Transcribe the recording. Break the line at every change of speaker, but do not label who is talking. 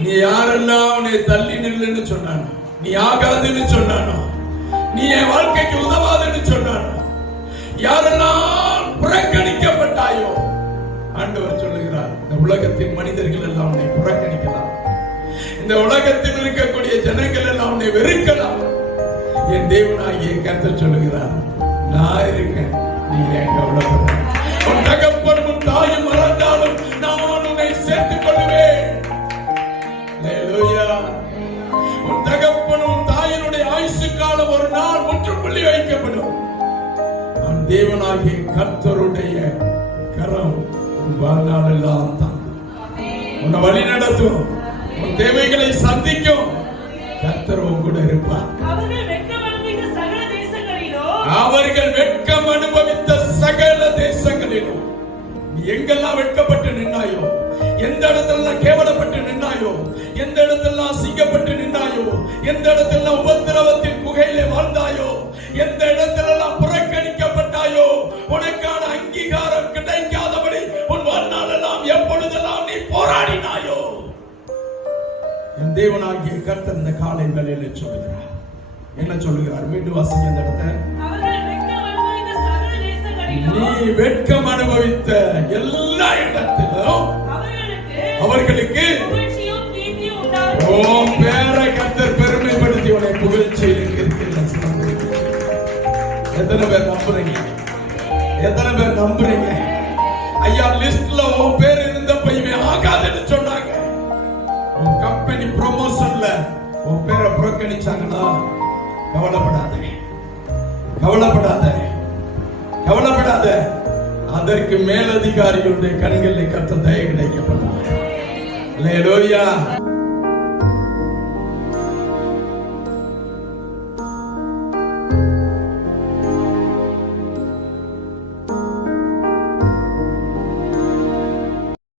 நீ யாரெல்லாம் உன்னை தள்ளி நில்லுன்னு சொன்னானோ நீ ஆகாதுன்னு சொன்னானோ நீ என் வாழ்க்கைக்கு உதவாதுன்னு சொன்னானோ யாரெல்லாம் புறக்கணிக்கப்பட்டாயோ ஆண்டவர் சொல்லுகிறார் இந்த உலகத்தின் மனிதர்கள் எல்லாம் உன்னை புறக்கணிக்கலாம். இந்த உலகத்தில் இருக்கக்கூடிய ஜனங்கள் எல்லாம் உன்னை வெறுக்கலாம். என் தேவனாகிய கருத்து சொல்லுகிறார் நான் இருக்கேன் நீ ஏன் கவலைப்படுற வைக்கப்படும் நம் தேவனாகிய கர்த்தருடைய கரம் உன் வாழ்நாளெல்லாம் தான் உன்னை வழி நடத்தும் உன் தேவைகளை சந்திக்கும். கர்த்தர் கூட இருப்பார்.
அவர்கள்
வெட்கம் அனுபவித்த சகல தேசங்களிலும் நீ எங்கெல்லாம் வெட்கப்பட்டு நின்னாயோ? எந்த இடத்தெல்லாம் கேவலப்பட்டு நின்னாயோ? எந்த இடத்தெல்லாம் அசிங்கப்பட்டு நின்னாயோ? எந்த இடத்தெல்லாம் உபத்திரவத்தின் குகையிலே வாழ்ந்தாயோ எந்த இடத்திலெல்லாம் புறக்கணிக்கப்பட்டாயோ உனக்கான அங்கீகாரம் கிடைக்காதபடி உன் வாழ்நாளெல்லாம் எப்பொழுதெல்லாம் நீ போராடினாயோ? என் தேவனாகிய கர்த்தர் இந்த காலை வேலையில சொல்லுகிறார். என்ன சொல்லுகிறார்? மீண்டும் வாசிங்க அந்த இடத்தை. நீ வெட்கம் அனுபவித்த எல்லா இடத்திலும்
அவர்களுக்கு
எத்தனை பேர் நம்புறீங்க? எத்தனை பேர் நம்புறீங்க? ஐயா லிஸ்ட்ல உன் பேர் இருந்தப்ப இவன் ஆகாதுன்னு சொன்னாங்க. உன் கம்பெனி ப்ரொமோஷன்ல உன் பேரை புறக்கணிச்சாங்களா கவலைப்படாத. கவலைப்படாத. கவலைப்படாத. அதற்கு மேலதிகாரியுடைய கண்களில் கத்த தய கிடைக்கப்பட்டார்